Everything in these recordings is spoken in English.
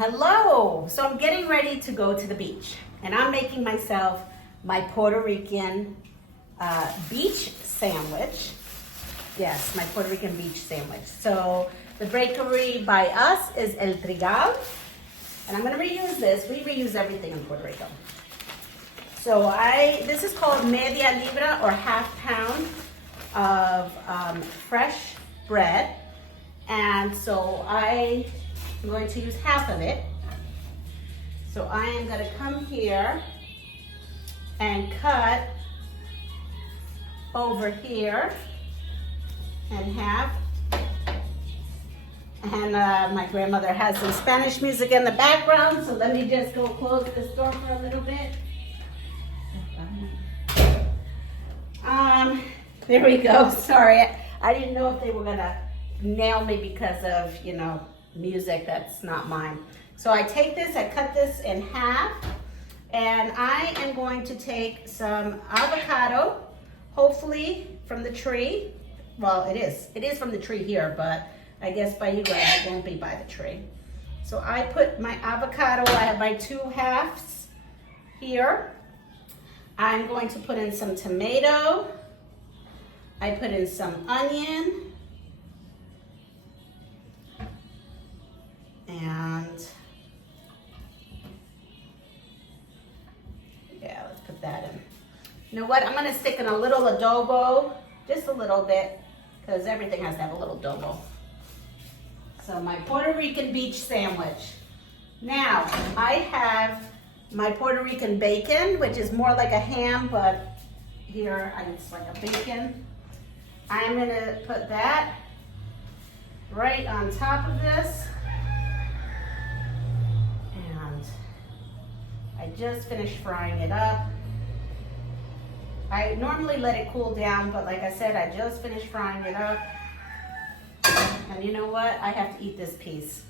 Hello! So I'm getting ready to go to the beach and I'm making myself my Puerto Rican beach sandwich. Yes, my Puerto Rican beach sandwich. So the bakery by us is El Trigal, and I'm gonna reuse this. We reuse everything in Puerto Rico. So this is called media libra or half pound of fresh bread. And so I'm going to use half of it. So I am going to come here and cut over here and half. And my grandmother has some Spanish music in the background, so let me just go close this door for a little bit. There we go. Sorry, I didn't know if they were gonna nail me because of, music that's not mine. So I take this, I cut this in half, and I am going to take some avocado, hopefully from the tree. Well, it is from the tree here, but I guess by you guys it won't be by the tree. So I put my avocado, I have my 2 halves here. I'm going to put in some tomato. I put in some onion. And yeah, let's put that in. You know what? I'm gonna stick in a little adobo, just a little bit, because everything has to have a little adobo. So my Puerto Rican beach sandwich. Now, I have my Puerto Rican bacon, which is more like a ham, but here it's like a bacon. I'm gonna put that right on top of this. And I just finished frying it up. I normally let it cool down, but like I said, I just finished frying it up. And you know what? I have to eat this piece.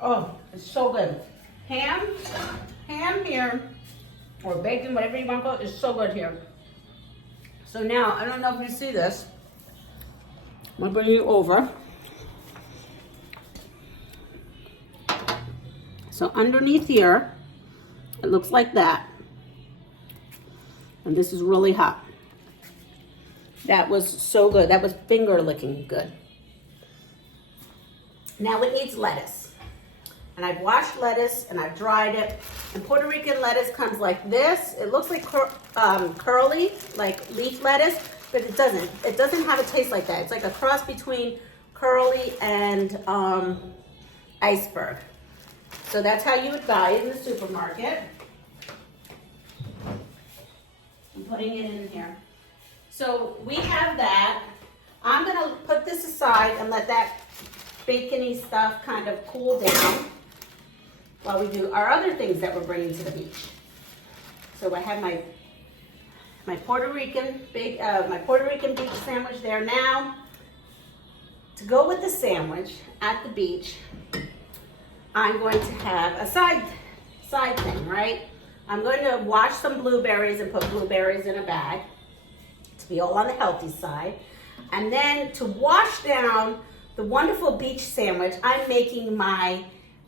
Oh, it's so good. Ham here, or bacon, whatever you want to call it, is so good here. So now, I don't know if you see this. I'm gonna bring you over. So underneath here, it looks like that. And this is really hot. That was so good. That was finger licking good. Now it needs lettuce. And I've washed lettuce and I've dried it. And Puerto Rican lettuce comes like this. It looks like curly, like leaf lettuce, but it doesn't. It doesn't have a taste like that. It's like a cross between curly and iceberg. So that's how you would buy it in the supermarket. I'm putting it in here. So we have that. I'm gonna put this aside and let that bacony stuff kind of cool down while we do our other things that we're bringing to the beach. So I have my Puerto Rican beach sandwich there now. To go with the sandwich at the beach, I'm going to have a side thing, right? I'm going to wash some blueberries and put blueberries in a bag to be all on the healthy side. And then to wash down the wonderful beach sandwich, I'm making my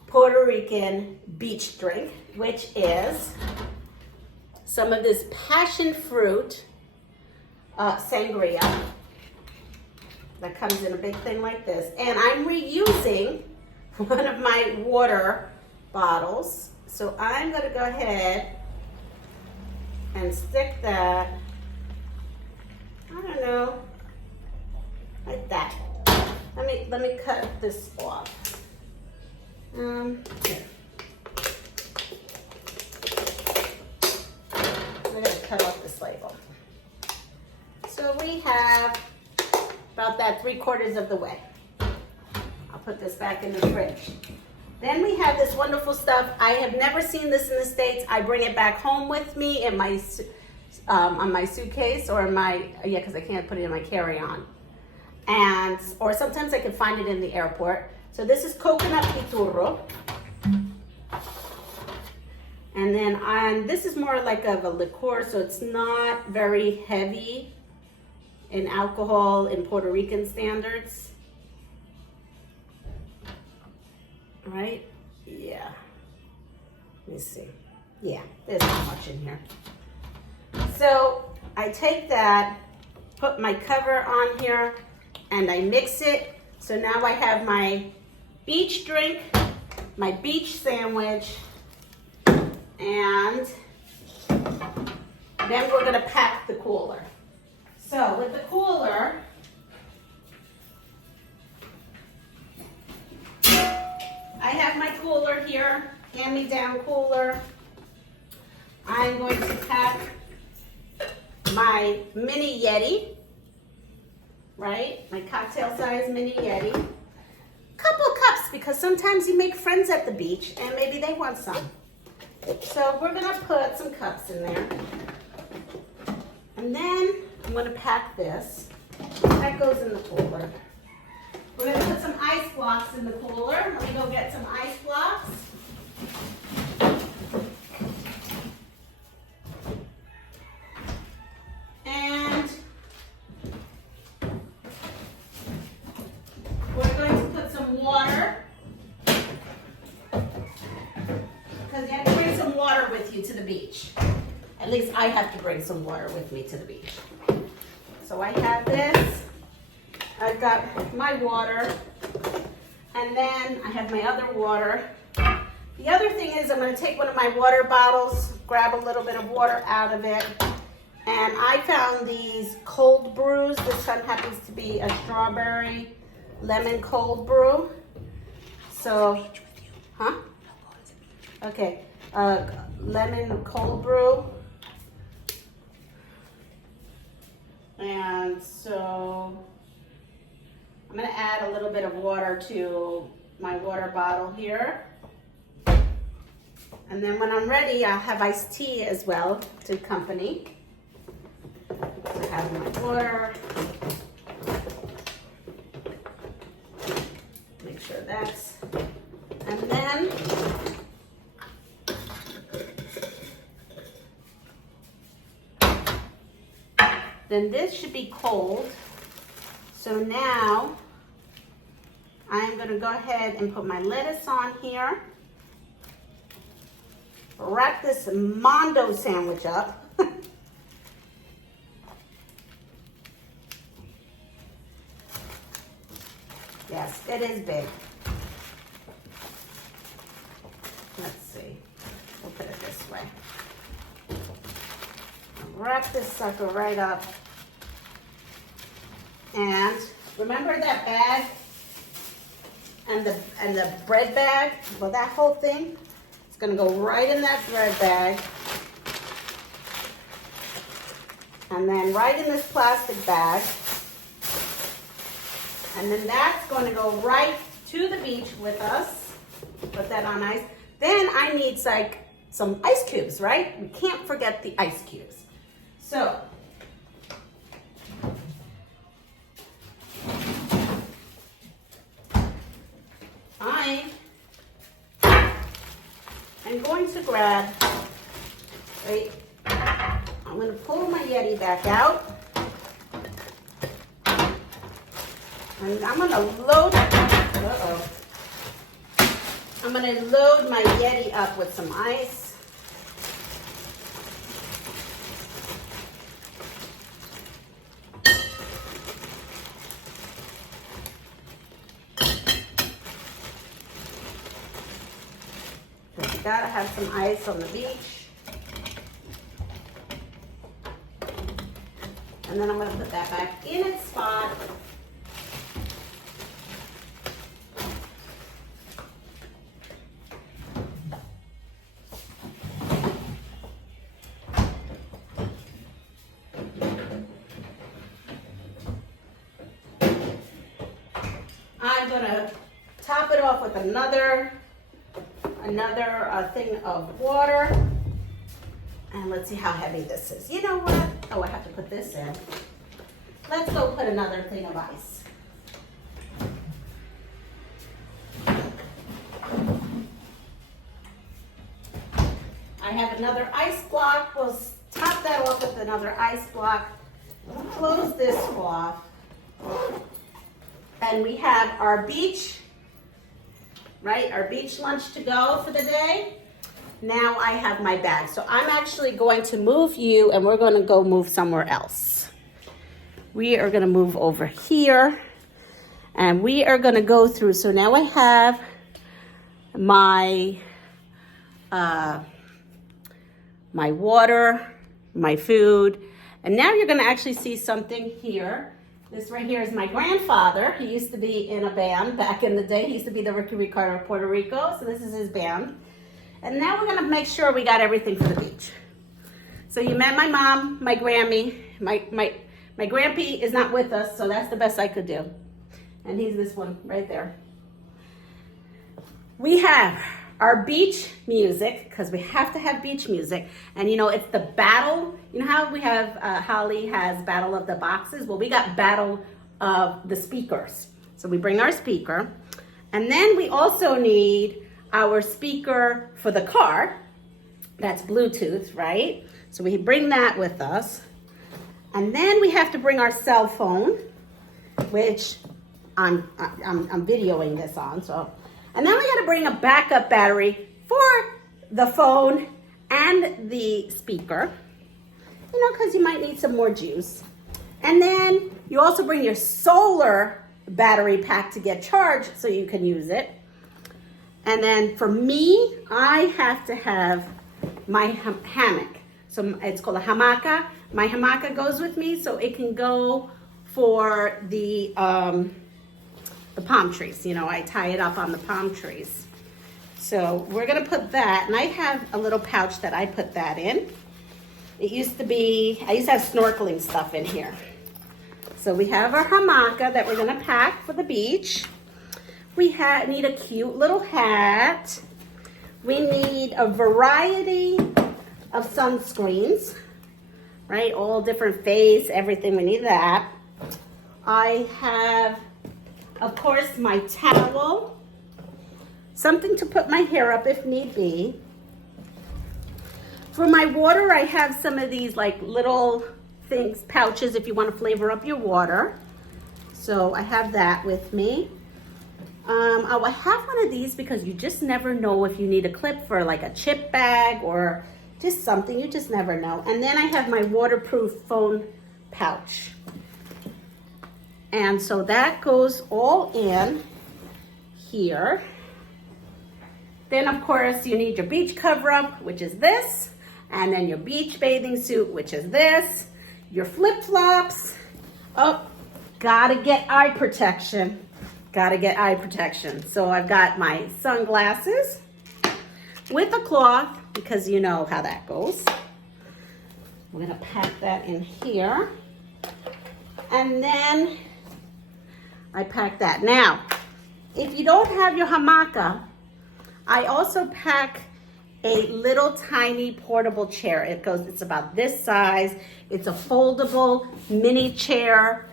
Puerto Rican beach drink, which is some of this passion fruit sangria that comes in a big thing like this. And I'm reusing one of my water bottles. So I'm gonna go ahead and stick that, I don't know, like that. Let me cut this off. Here. I'm gonna cut off this label. So we have about that 3/4 of the way. I'll put this back in the fridge. Then we have this wonderful stuff. I have never seen this in the States. I bring it back home with me in my on my suitcase or in my, because I can't put it in my carry-on. Or sometimes I can find it in the airport. So this is coconut piturro. And then this is more like of a liqueur, so it's not very heavy in alcohol in Puerto Rican standards. Right? Yeah. Let me see. Yeah, there's not much in here. So I take that, put my cover on here, and I mix it. So now I have my beach drink, my beach sandwich, and then we're gonna pack the cooler. So with the cooler, I have my cooler here, hand-me-down cooler. I'm going to pack my mini Yeti, right? My cocktail size mini Yeti. Couple cups, because sometimes you make friends at the beach and maybe they want some. So we're gonna put some cups in there. And then I'm gonna pack this. That goes in the cooler. We're gonna put some ice blocks in the cooler. Let me go get some ice blocks. And we're going to put some water, because you have to bring some water with you to the beach. At least I have to bring some water with me to the beach. So I have this. I've got my water, and then I have my other water. The other thing is I'm going to take one of my water bottles, grab a little bit of water out of it, and I found these cold brews. This one happens to be a strawberry lemon cold brew. So, huh? Okay, lemon cold brew. And so I'm gonna add a little bit of water to my water bottle here. And then when I'm ready, I'll have iced tea as well to accompany. I have my water. Make sure that's, and then this should be cold. So now I'm gonna go ahead and put my lettuce on here. Wrap this Mondo sandwich up. Yes, it is big. Let's see. We'll put it this way. Wrap this sucker right up. And remember that bag and the bread bag? Well, that whole thing is going to go right in that bread bag. And then right in this plastic bag. And then that's going to go right to the beach with us. Put that on ice. Then I need like some ice cubes, right? We can't forget the ice cubes. So I am going to grab, wait, I'm going to pull my Yeti back out. And I'm going to load, I'm going to load my Yeti up with some ice. Because you got to have some ice on the beach. And then I'm going to put that back in its spot. I'm going to top it off with another thing of water. And let's see how heavy this is. You know what? Oh, I have to put this in. Let's go put another thing of ice. I have another ice block. We'll top that off with another ice block. Close this off. And we have our beach right? Our beach lunch to go for the day. Now I have my bag. So I'm actually going to move you and we're going to go move somewhere else. We are going to move over here and we are going to go through. So now I have my my water, my food, and now you're going to actually see something here. This right here is my grandfather. He used to be in a band back in the day. He used to be the Ricky Ricardo of Puerto Rico. So this is his band. And now we're going to make sure we got everything for the beach. So you met my mom, my Grammy. My Grampy is not with us, so that's the best I could do. And he's this one right there. We have our beach music, because we have to have beach music. And you know, it's the battle. You know how we have, Holly has Battle of the Boxes? Well, we got Battle of the Speakers. So we bring our speaker. And then we also need our speaker for the car. That's Bluetooth, right? So we bring that with us. And then we have to bring our cell phone, which I'm videoing this on. So, and then we got to bring a backup battery for the phone and the speaker, you know, because you might need some more juice. And then you also bring your solar battery pack to get charged so you can use it. And then for me, I have to have my hammock. So it's called a hamaca. My hamaca goes with me so it can go for the palm trees. You know, I tie it up on the palm trees. So we're gonna put that, and I have a little pouch that I put that in. It used to be, I used to have snorkeling stuff in here. So we have our hamaca that we're gonna pack for the beach. We need a cute little hat. We need a variety of sunscreens, right? All different face, everything, we need that. I have, of course, my towel, something to put my hair up if need be. For my water, I have some of these like little things, pouches if you want to flavor up your water. So I have that with me. I will have one of these because you just never know if you need a clip for like a chip bag or just something, you just never know. And then I have my waterproof phone pouch. And so that goes all in here. Then of course you need your beach cover up, which is this. And then your beach bathing suit, which is this. Your flip-flops. Oh, gotta get eye protection. Gotta get eye protection. So I've got my sunglasses with a cloth because you know how that goes. We're gonna pack that in here. And then I pack that. Now, if you don't have your hamaca, I also pack a little tiny portable chair. It's about this size. It's a foldable mini chair.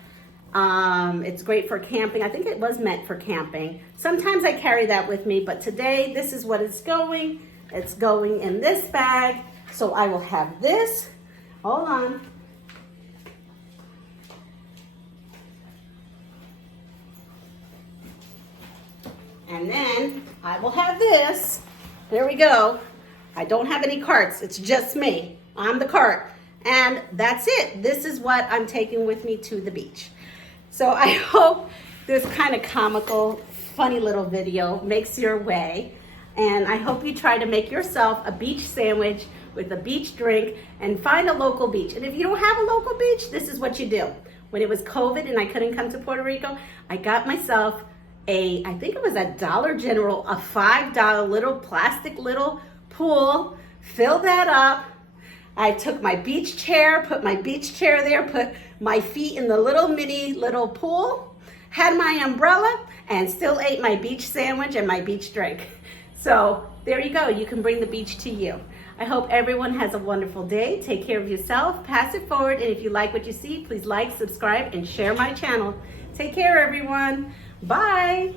It's great for camping. I think it was meant for camping. Sometimes I carry that with me, but today this is what it's going. It's going in this bag. So I will have this. Hold on. And then I will have this. There we go. I don't have any carts. It's just me. I'm the cart. And that's it. This is what I'm taking with me to the beach. So I hope this kind of comical, funny little video makes your way. And I hope you try to make yourself a beach sandwich with a beach drink and find a local beach. And if you don't have a local beach, this is what you do. When it was COVID and I couldn't come to Puerto Rico, I got myself I think it was at Dollar General, a $5 little plastic little pool, filled that up. I took my beach chair, put my beach chair there, put my feet in the little mini little pool, had my umbrella, and still ate my beach sandwich and my beach drink. So there you go, you can bring the beach to you. I hope everyone has a wonderful day. Take care of yourself, pass it forward, and if you like what you see, please like, subscribe, and share my channel. Take care, everyone. Bye.